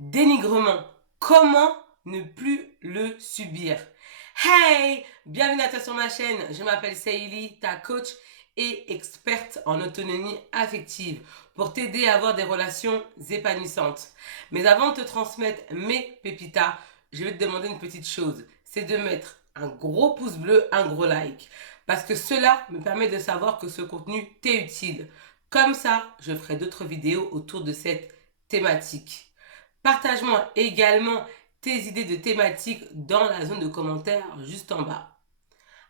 Dénigrement. Comment ne plus le subir? Hey! Bienvenue à toi sur ma chaîne. Je m'appelle Saïli, ta coach et experte en autonomie affective pour t'aider à avoir des relations épanouissantes. Mais avant de te transmettre mes pépitas, je vais te demander une petite chose. C'est de mettre un gros pouce bleu, un gros like. Parce que cela me permet de savoir que ce contenu t'est utile. Comme ça, je ferai d'autres vidéos autour de cette thématique. Partage-moi également tes idées de thématiques dans la zone de commentaires juste en bas.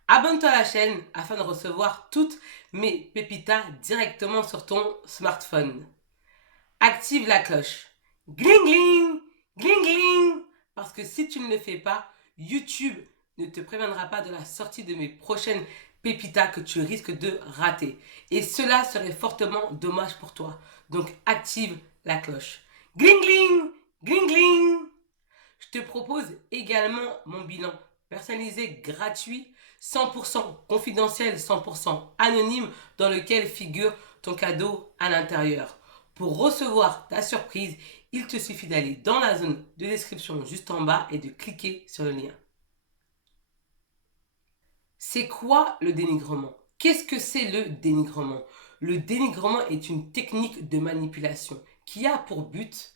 Abonne-toi à la chaîne afin de recevoir toutes mes pépitas directement sur ton smartphone. Active la cloche. Gling gling, gling gling. Parce que si tu ne le fais pas, YouTube ne te préviendra pas de la sortie de mes prochaines pépitas que tu risques de rater. Et cela serait fortement dommage pour toi. Donc active la cloche. Gling gling, gling gling. Je te propose également mon bilan personnalisé gratuit, 100% confidentiel, 100% anonyme, dans lequel figure ton cadeau à l'intérieur. Pour recevoir ta surprise, il te suffit d'aller dans la zone de description juste en bas et de cliquer sur le lien. C'est quoi le dénigrement? Qu'est-ce que c'est le dénigrement? Le dénigrement est une technique de manipulation qui a pour but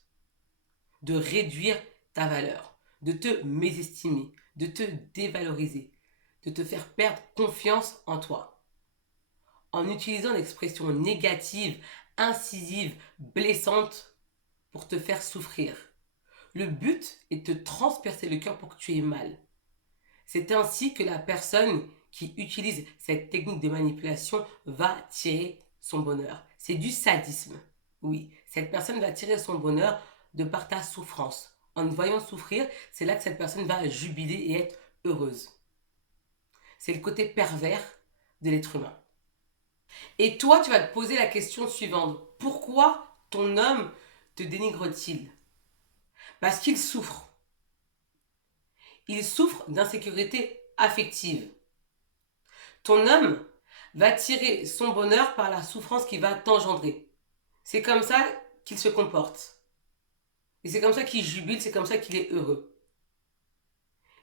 de réduire ta valeur, de te mésestimer, de te dévaloriser, de te faire perdre confiance en toi. En utilisant l'expression négative, incisive, blessante pour te faire souffrir. Le but est de te transpercer le cœur pour que tu aies mal. C'est ainsi que la personne qui utilise cette technique de manipulation va tirer son bonheur. C'est du sadisme. Oui, cette personne va tirer son bonheur de par ta souffrance. En te voyant souffrir, c'est là que cette personne va jubiler et être heureuse. C'est le côté pervers de l'être humain. Et toi, tu vas te poser la question suivante. Pourquoi ton homme te dénigre-t-il? Parce qu'il souffre. Il souffre d'insécurité affective. Ton homme va tirer son bonheur par la souffrance qu'il va t'engendrer. C'est comme ça qu'il se comporte. Et c'est comme ça qu'il jubile, c'est comme ça qu'il est heureux.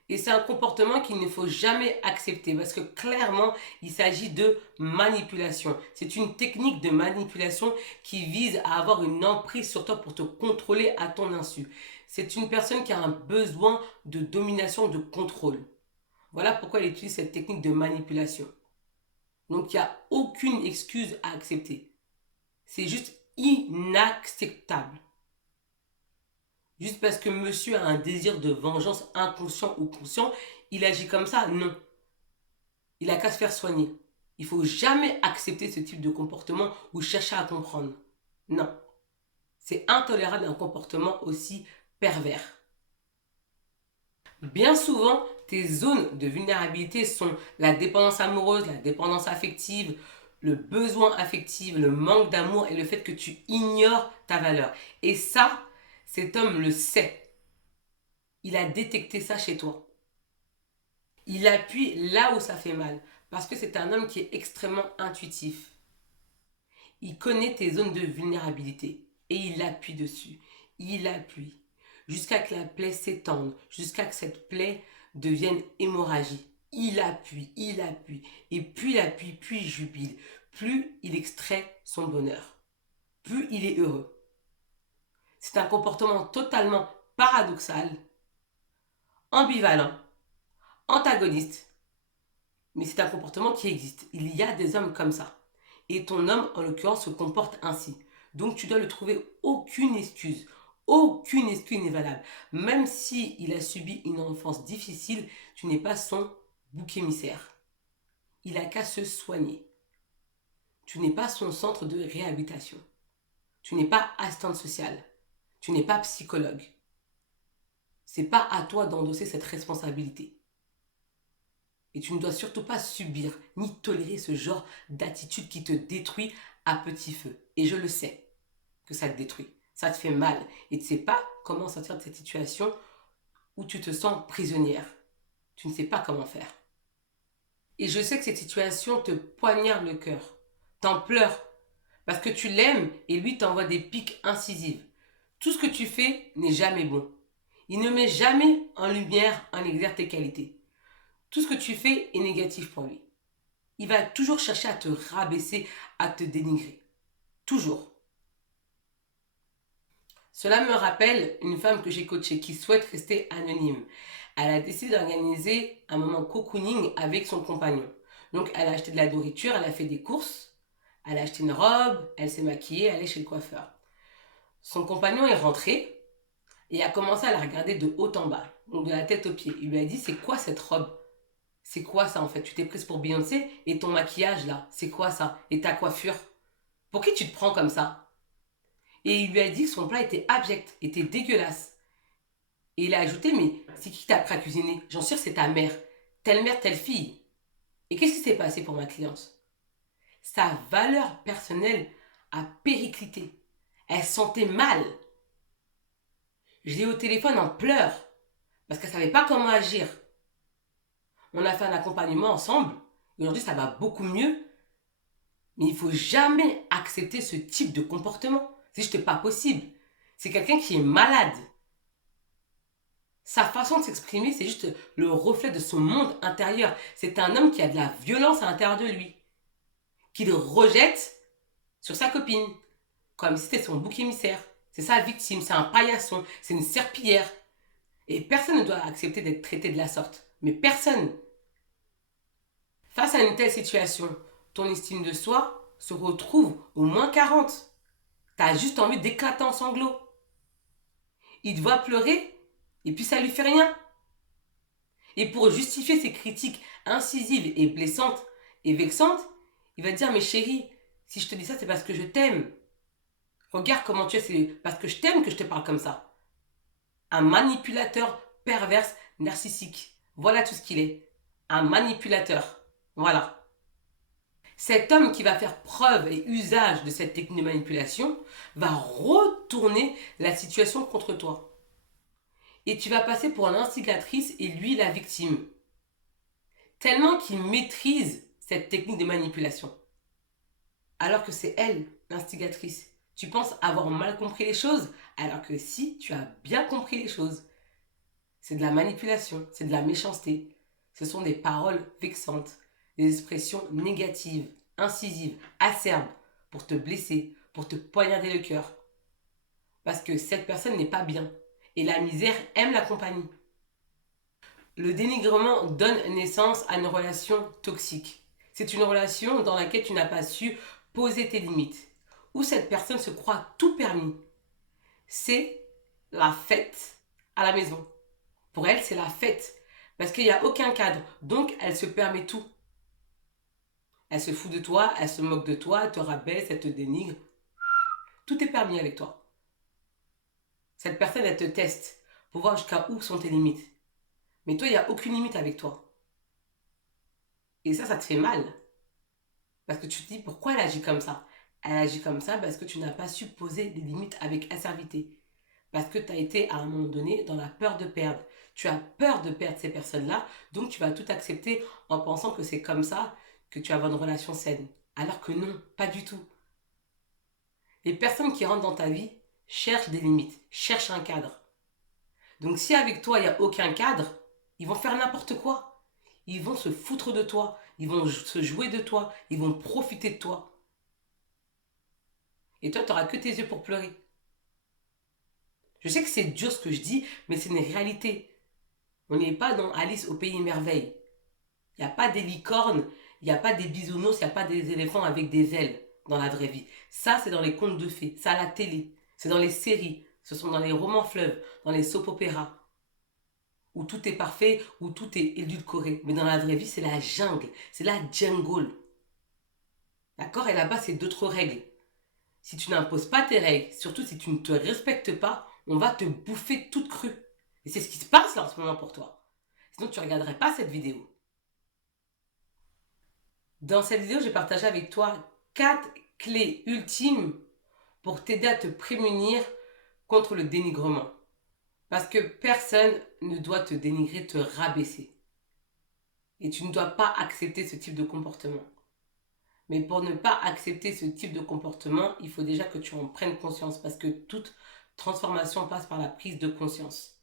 Et c'est un comportement qu'il ne faut jamais accepter parce que clairement, il s'agit de manipulation. C'est une technique de manipulation qui vise à avoir une emprise sur toi pour te contrôler à ton insu. C'est une personne qui a un besoin de domination, de contrôle. Voilà pourquoi il utilise cette technique de manipulation. Donc il n'y a aucune excuse à accepter. C'est juste inacceptable. Juste parce que monsieur a un désir de vengeance inconscient ou conscient, il agit comme ça? Non. Il a qu'à se faire soigner. Il ne faut jamais accepter ce type de comportement ou chercher à comprendre. Non. C'est intolérable un comportement aussi pervers. Bien souvent, tes zones de vulnérabilité sont la dépendance amoureuse, la dépendance affective, le besoin affectif, le manque d'amour et le fait que tu ignores ta valeur. Et ça, cet homme le sait. Il a détecté ça chez toi. Il appuie là où ça fait mal. Parce que c'est un homme qui est extrêmement intuitif. Il connaît tes zones de vulnérabilité. Et il appuie dessus. Il appuie. Jusqu'à que la plaie s'étende. Jusqu'à que cette plaie devienne hémorragie. Il appuie, il appuie. Et plus il appuie, plus il jubile. Plus il extrait son bonheur. Plus il est heureux. C'est un comportement totalement paradoxal, ambivalent, antagoniste. Mais c'est un comportement qui existe. Il y a des hommes comme ça. Et ton homme, en l'occurrence, se comporte ainsi. Donc tu dois lui trouver aucune excuse. Aucune excuse n'est valable. Même s'il a subi une enfance difficile, tu n'es pas son bouc émissaire. Il a qu'à se soigner. Tu n'es pas son centre de réhabilitation. Tu n'es pas assistante sociale. Tu n'es pas psychologue. C'est pas à toi d'endosser cette responsabilité. Et tu ne dois surtout pas subir ni tolérer ce genre d'attitude qui te détruit à petit feu. Et je le sais que ça te détruit. Ça te fait mal. Et tu ne sais pas comment sortir de cette situation où tu te sens prisonnière. Tu ne sais pas comment faire. Et je sais que cette situation te poignarde le cœur. T'en pleures. Parce que tu l'aimes et lui t'envoie des piques incisives. Tout ce que tu fais n'est jamais bon. Il ne met jamais en lumière, en exergue tes qualités. Tout ce que tu fais est négatif pour lui. Il va toujours chercher à te rabaisser, à te dénigrer. Toujours. Cela me rappelle une femme que j'ai coachée qui souhaite rester anonyme. Elle a décidé d'organiser un moment cocooning avec son compagnon. Donc elle a acheté de la nourriture, elle a fait des courses, elle a acheté une robe, elle s'est maquillée, elle est chez le coiffeur. Son compagnon est rentré et a commencé à la regarder de haut en bas, donc de la tête aux pieds. Il lui a dit, c'est quoi cette robe? C'est quoi ça en fait? Tu t'es prise pour Beyoncé et ton maquillage là, c'est quoi ça? Et ta coiffure? Pour qui tu te prends comme ça? Et il lui a dit que son plat était abject, était dégueulasse. Et il a ajouté, mais c'est qui t'a appris à cuisiner? J'en suis sûr c'est ta mère, telle fille. Et qu'est-ce qui s'est passé pour ma cliente? Sa valeur personnelle a périclité. Elle se sentait mal. Je l'ai eu au téléphone en pleurs parce qu'elle ne savait pas comment agir. On a fait un accompagnement ensemble. Aujourd'hui, ça va beaucoup mieux. Mais il ne faut jamais accepter ce type de comportement. C'est juste pas possible. C'est quelqu'un qui est malade. Sa façon de s'exprimer, c'est juste le reflet de son monde intérieur. C'est un homme qui a de la violence à l'intérieur de lui, qu'il rejette sur sa copine, comme si c'était son bouc émissaire. C'est sa victime, c'est un paillasson, c'est une serpillière. Et personne ne doit accepter d'être traité de la sorte. Mais personne. Face à une telle situation, ton estime de soi se retrouve au moins 40. T'as juste envie d'éclater en sanglots. Il te voit pleurer et puis ça lui fait rien. Et pour justifier ses critiques incisives et blessantes et vexantes, il va te dire, mais chérie, si je te dis ça, c'est parce que je t'aime. Regarde comment tu es, c'est parce que je t'aime que je te parle comme ça. Un manipulateur perverse narcissique. Voilà tout ce qu'il est. Un manipulateur. Voilà. Cet homme qui va faire preuve et usage de cette technique de manipulation va retourner la situation contre toi. Et tu vas passer pour l'instigatrice et lui la victime. Tellement qu'il maîtrise cette technique de manipulation. Alors que c'est elle, l'instigatrice. Tu penses avoir mal compris les choses, alors que si, tu as bien compris les choses. C'est de la manipulation, c'est de la méchanceté. Ce sont des paroles vexantes, des expressions négatives, incisives, acerbes, pour te blesser, pour te poignarder le cœur. Parce que cette personne n'est pas bien. Et la misère aime la compagnie. Le dénigrement donne naissance à une relation toxique. C'est une relation dans laquelle tu n'as pas su poser tes limites. Où cette personne se croit tout permis. C'est la fête à la maison. Pour elle, c'est la fête. Parce qu'il n'y a aucun cadre. Donc, elle se permet tout. Elle se fout de toi, elle se moque de toi, elle te rabaisse, elle te dénigre. Tout est permis avec toi. Cette personne, elle te teste pour voir jusqu'à où sont tes limites. Mais toi, il n'y a aucune limite avec toi. Et ça te fait mal. Parce que tu te dis, pourquoi elle agit comme ça? Elle agit comme ça parce que tu n'as pas su poser des limites avec acervité. Parce que tu as été à un moment donné dans la peur de perdre. Tu as peur de perdre ces personnes-là, donc tu vas tout accepter en pensant que c'est comme ça que tu vas avoir une relation saine. Alors que non, pas du tout. Les personnes qui rentrent dans ta vie cherchent des limites, cherchent un cadre. Donc si avec toi il n'y a aucun cadre, ils vont faire n'importe quoi. Ils vont se foutre de toi, ils vont se jouer de toi, ils vont profiter de toi. Et toi, tu n'auras que tes yeux pour pleurer. Je sais que c'est dur ce que je dis, mais c'est une réalité. On n'est pas dans Alice au pays merveille. Il n'y a pas des licornes, il n'y a pas des bisounours, il n'y a pas des éléphants avec des ailes dans la vraie vie. Ça, c'est dans les contes de fées, c'est à la télé, c'est dans les séries, ce sont dans les romans fleuves, dans les soap-opéras, où tout est parfait, où tout est édulcoré. Mais dans la vraie vie, c'est la jungle, c'est la jungle. D'accord? Et là-bas, c'est d'autres règles. Si tu n'imposes pas tes règles, surtout si tu ne te respectes pas, on va te bouffer toute crue. Et c'est ce qui se passe là en ce moment pour toi. Sinon, tu ne regarderais pas cette vidéo. Dans cette vidéo, j'ai partagé avec toi 4 clés ultimes pour t'aider à te prémunir contre le dénigrement. Parce que personne ne doit te dénigrer, te rabaisser. Et tu ne dois pas accepter ce type de comportement. Mais pour ne pas accepter ce type de comportement, il faut déjà que tu en prennes conscience parce que toute Transformation passe par la prise de conscience.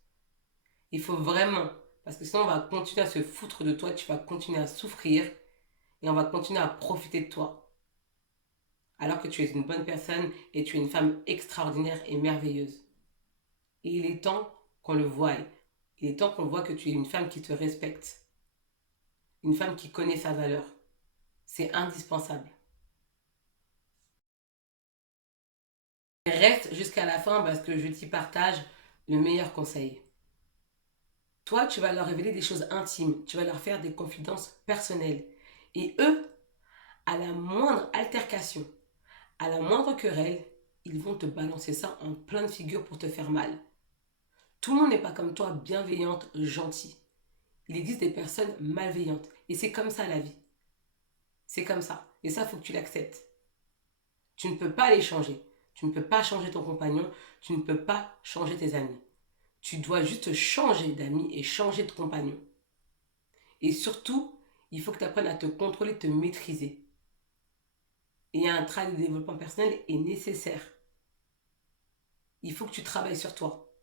Il faut vraiment, parce que sinon on va continuer à se foutre de toi, tu vas continuer à souffrir et on va continuer à profiter de toi. Alors que tu es une bonne personne et tu es une femme extraordinaire et merveilleuse. Et il est temps qu'on le voie. Il est temps qu'on voit que tu es une femme qui te respecte. Une femme qui connaît sa valeur. C'est indispensable. Reste jusqu'à la fin parce que je t'y partage le meilleur conseil. Toi, tu vas leur révéler des choses intimes. Tu vas leur faire des confidences personnelles. Et eux, à la moindre altercation, à la moindre querelle, ils vont te balancer ça en pleine figure pour te faire mal. Tout le monde n'est pas comme toi, bienveillante, gentille. Il existe des personnes malveillantes. Et c'est comme ça la vie. C'est comme ça. Et ça, il faut que tu l'acceptes. Tu ne peux pas les changer. Tu ne peux pas changer ton compagnon. Tu ne peux pas changer tes amis. Tu dois juste changer d'amis et changer de compagnon. Et surtout, il faut que tu apprennes à te contrôler, te maîtriser. Et un travail de développement personnel est nécessaire. Il faut que tu travailles sur toi.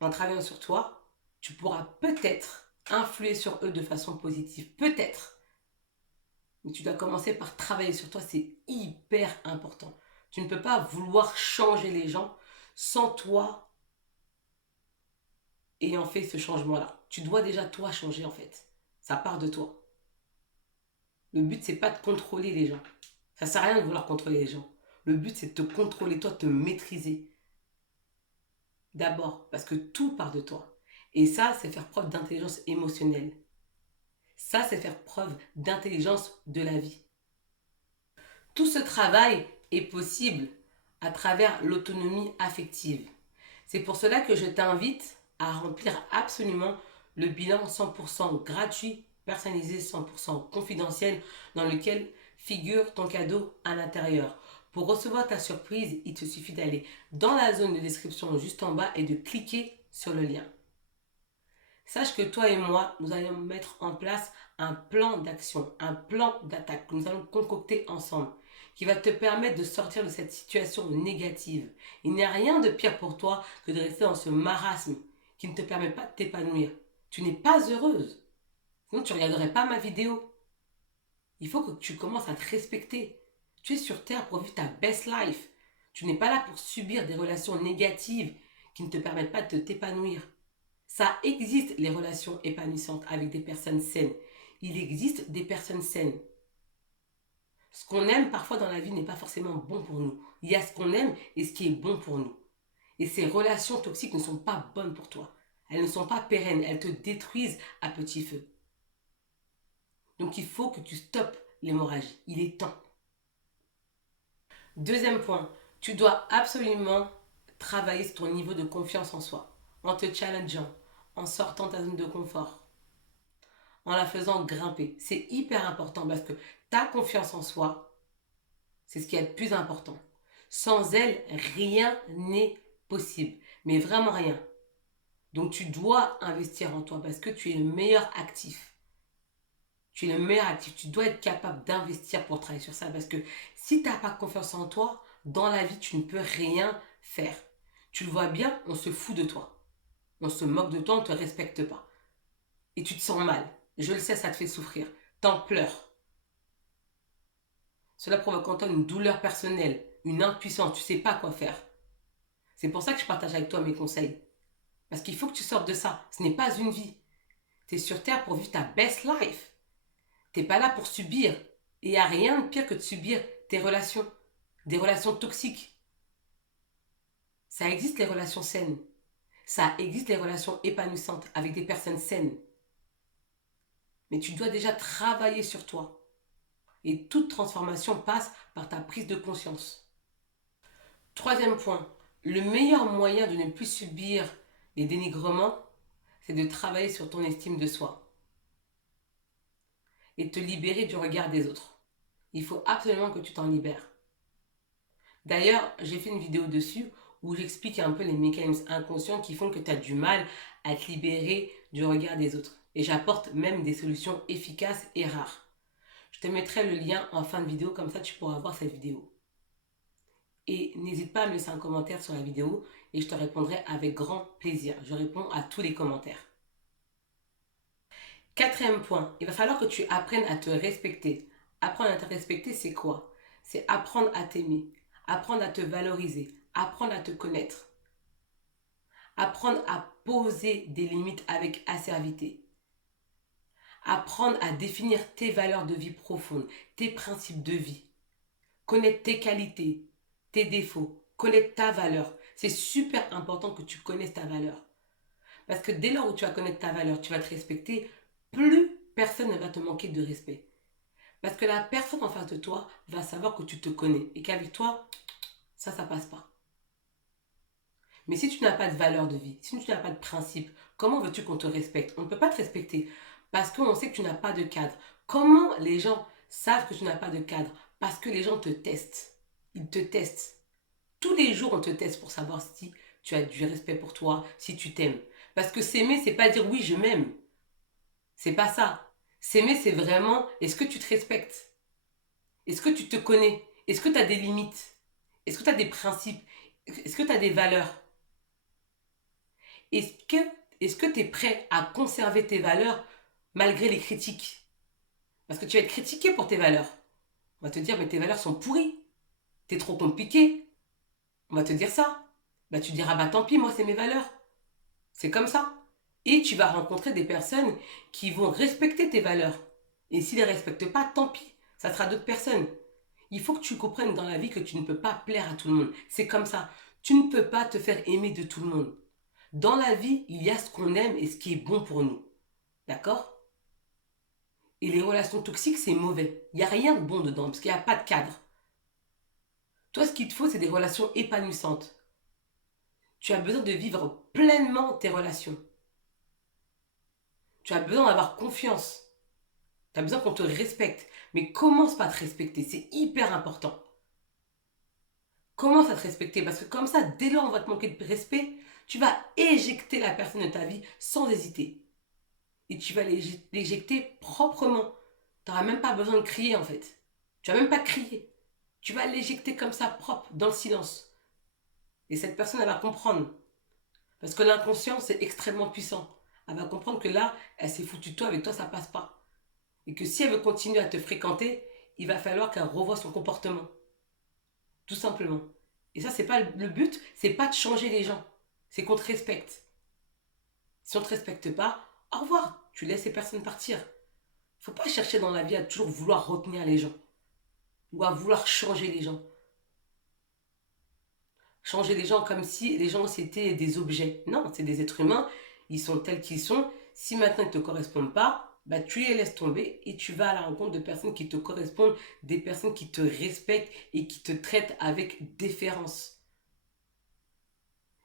En travaillant sur toi, tu pourras peut-être influer sur eux de façon positive. Peut-être. Mais tu dois commencer par travailler sur toi. C'est hyper important. Tu ne peux pas vouloir changer les gens sans toi ayant fait ce changement-là. Tu dois déjà toi changer en fait. Ça part de toi. Le but, c'est pas de contrôler les gens. Ça sert à rien de vouloir contrôler les gens. Le but, c'est de te contrôler toi, de te maîtriser. D'abord, parce que tout part de toi. Et ça, c'est faire preuve d'intelligence émotionnelle. Ça, c'est faire preuve d'intelligence de la vie. Tout ce travail est possible à travers l'autonomie affective. C'est pour cela que je t'invite à remplir absolument le bilan 100% gratuit, personnalisé, 100% confidentiel, dans lequel figure ton cadeau à l'intérieur. Pour recevoir ta surprise, il te suffit d'aller dans la zone de description juste en bas et de cliquer sur le lien. Sache que toi et moi, nous allons mettre en place un plan d'action, un plan d'attaque que nous allons concocter ensemble, qui va te permettre de sortir de cette situation négative. Il n'y a rien de pire pour toi que de rester dans ce marasme qui ne te permet pas de t'épanouir. Tu n'es pas heureuse. Sinon, tu ne regarderais pas ma vidéo. Il faut que tu commences à te respecter. Tu es sur Terre pour vivre ta best life. Tu n'es pas là pour subir des relations négatives qui ne te permettent pas de t'épanouir. Ça existe, les relations épanouissantes avec des personnes saines. Il existe des personnes saines. Ce qu'on aime parfois dans la vie n'est pas forcément bon pour nous. Il y a ce qu'on aime et ce qui est bon pour nous. Et ces relations toxiques ne sont pas bonnes pour toi. Elles ne sont pas pérennes. Elles te détruisent à petit feu. Donc il faut que tu stoppes l'hémorragie. Il est temps. Deuxième point, tu dois absolument travailler sur ton niveau de confiance en soi, en te challengeant, en sortant de ta zone de confort, en la faisant grimper. C'est hyper important parce que ta confiance en soi, c'est ce qui est le plus important. Sans elle, rien n'est possible, mais vraiment rien. Donc tu dois investir en toi parce que tu es le meilleur actif. Tu es le meilleur actif. Tu dois être capable d'investir pour travailler sur ça parce que si tu n'as pas confiance en toi, dans la vie, tu ne peux rien faire. Tu le vois bien, on se fout de toi. On se moque de toi, on ne te respecte pas. Et tu te sens mal. Je le sais, ça te fait souffrir. T'en pleures. Cela provoque en toi une douleur personnelle, une impuissance. Tu ne sais pas quoi faire. C'est pour ça que je partage avec toi mes conseils. Parce qu'il faut que tu sortes de ça. Ce n'est pas une vie. Tu es sur Terre pour vivre ta best life. Tu n'es pas là pour subir. Et il n'y a rien de pire que de subir tes relations. Des relations toxiques. Ça existe les relations saines. Ça existe les relations épanouissantes avec des personnes saines. Mais tu dois déjà travailler sur toi. Et toute transformation passe par ta prise de conscience. Troisième point, le meilleur moyen de ne plus subir les dénigrements, c'est de travailler sur ton estime de soi et te libérer du regard des autres. Il faut absolument que tu t'en libères. D'ailleurs, j'ai fait une vidéo dessus où j'explique un peu les mécanismes inconscients qui font que tu as du mal à te libérer du regard des autres. Et j'apporte même des solutions efficaces et rares. Je te mettrai le lien en fin de vidéo, comme ça tu pourras voir cette vidéo. Et n'hésite pas à me laisser un commentaire sur la vidéo et je te répondrai avec grand plaisir. Je réponds à tous les commentaires. Quatrième point, il va falloir que tu apprennes à te respecter. Apprendre à te respecter, c'est quoi? C'est apprendre à t'aimer, apprendre à te valoriser, apprendre à te connaître, apprendre à poser des limites avec assertivité, apprendre à définir tes valeurs de vie profondes, tes principes de vie, connaître tes qualités, tes défauts, connaître ta valeur. C'est super important que tu connaisses ta valeur. Parce que dès lors où tu vas connaître ta valeur, tu vas te respecter, plus personne ne va te manquer de respect. Parce que la personne en face de toi va savoir que tu te connais et qu'avec toi, ça passe pas. Mais si tu n'as pas de valeur de vie, si tu n'as pas de principe, comment veux-tu qu'on te respecte? On ne peut pas te respecter parce qu'on sait que tu n'as pas de cadre. Comment les gens savent que tu n'as pas de cadre? Parce que les gens te testent. Ils te testent. Tous les jours, on te teste pour savoir si tu as du respect pour toi, si tu t'aimes. Parce que s'aimer, c'est pas dire oui, je m'aime. C'est pas ça. S'aimer, c'est vraiment est-ce que tu te respectes? Est-ce que tu te connais? Est-ce que tu as des limites? Est-ce que tu as des principes? Est-ce que tu as des valeurs? Est-ce que est-ce que tu es prêt à conserver tes valeurs malgré les critiques? Parce que tu vas être critiqué pour tes valeurs. On va te dire mais tes valeurs sont pourries. T'es trop compliqué. On va te dire ça. Bah tu diras bah tant pis, moi c'est mes valeurs. C'est comme ça. Et tu vas rencontrer des personnes qui vont respecter tes valeurs. Et s'ils ne les respectent pas, tant pis. Ça sera d'autres personnes. Il faut que tu comprennes dans la vie que tu ne peux pas plaire à tout le monde. C'est comme ça. Tu ne peux pas te faire aimer de tout le monde. Dans la vie, il y a ce qu'on aime et ce qui est bon pour nous. D'accord? Et les relations toxiques, c'est mauvais. Il n'y a rien de bon dedans parce qu'il n'y a pas de cadre. Toi, ce qu'il te faut, c'est des relations épanouissantes. Tu as besoin de vivre pleinement tes relations. Tu as besoin d'avoir confiance. Tu as besoin qu'on te respecte. Mais commence par te respecter. C'est hyper important. Commence à te respecter parce que comme ça, dès lors on va te manquer de respect, tu vas éjecter la personne de ta vie sans hésiter. Et tu vas l'éjecter proprement. Tu n'auras même pas besoin de crier en fait. Tu vas même pas crier. Tu vas l'éjecter comme ça, propre, dans le silence. Et cette personne, elle va comprendre. Parce que l'inconscient, c'est extrêmement puissant. Elle va comprendre que là, elle s'est foutue de toi, avec toi, ça passe pas. Et que si elle veut continuer à te fréquenter, il va falloir qu'elle revoie son comportement. Tout simplement. Et ça, c'est pas le but, c'est pas de changer les gens. C'est qu'on te respecte. Si on te respecte pas, au revoir. Tu laisses ces personnes partir. Faut pas chercher dans la vie à toujours vouloir retenir les gens. Ou à vouloir changer les gens. Changer les gens comme si les gens c'était des objets. Non, c'est des êtres humains. Ils sont tels qu'ils sont. Si maintenant ils ne te correspondent pas, bah tu les laisses tomber et tu vas à la rencontre de personnes qui te correspondent, des personnes qui te respectent et qui te traitent avec déférence.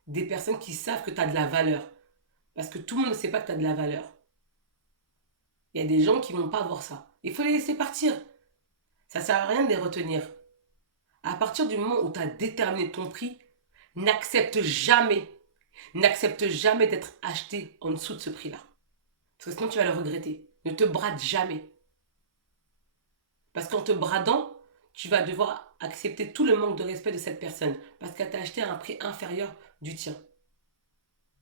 Des personnes qui savent que tu as de la valeur. Parce que tout le monde ne sait pas que tu as de la valeur. Il y a des gens qui ne vont pas voir ça. Il faut les laisser partir. Ça ne sert à rien de les retenir. À partir du moment où tu as déterminé ton prix, n'accepte jamais d'être acheté en dessous de ce prix-là. Parce que sinon tu vas le regretter. Ne te brade jamais. Parce qu'en te bradant, tu vas devoir accepter tout le manque de respect de cette personne. Parce qu'elle t'a acheté à un prix inférieur du tien.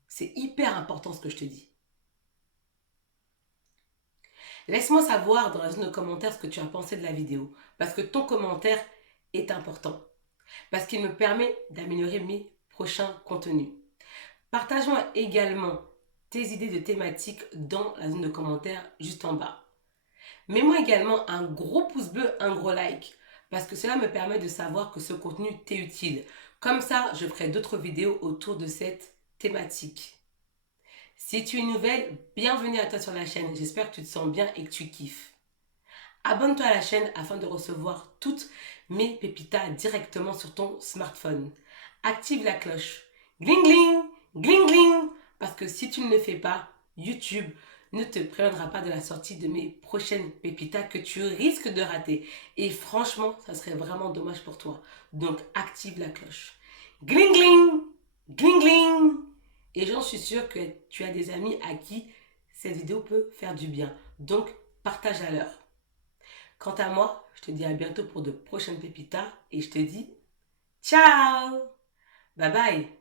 C'est hyper important ce que je te dis. Laisse-moi savoir dans la zone de commentaires ce que tu as pensé de la vidéo. Parce que ton commentaire est important. Parce qu'il me permet d'améliorer mes prochains contenus. Partage-moi également tes idées de thématiques dans la zone de commentaires juste en bas. Mets-moi également un gros pouce bleu, un gros like. Parce que cela me permet de savoir que ce contenu t'est utile. Comme ça, je ferai d'autres vidéos autour de cette thématique. Si tu es nouvelle, bienvenue à toi sur la chaîne. J'espère que tu te sens bien et que tu kiffes. Abonne-toi à la chaîne afin de recevoir toutes mes pépitas directement sur ton smartphone. Active la cloche. Gling gling, gling gling. Parce que si tu ne le fais pas, YouTube ne te préviendra pas de la sortie de mes prochaines pépitas que tu risques de rater. Et franchement, ça serait vraiment dommage pour toi. Donc active la cloche. Gling gling, gling gling. Et j'en suis sûre que tu as des amis à qui cette vidéo peut faire du bien. Donc partage-la leur. Quant à moi, je te dis à bientôt pour de prochaines pépitas et je te dis Ciao! Bye bye!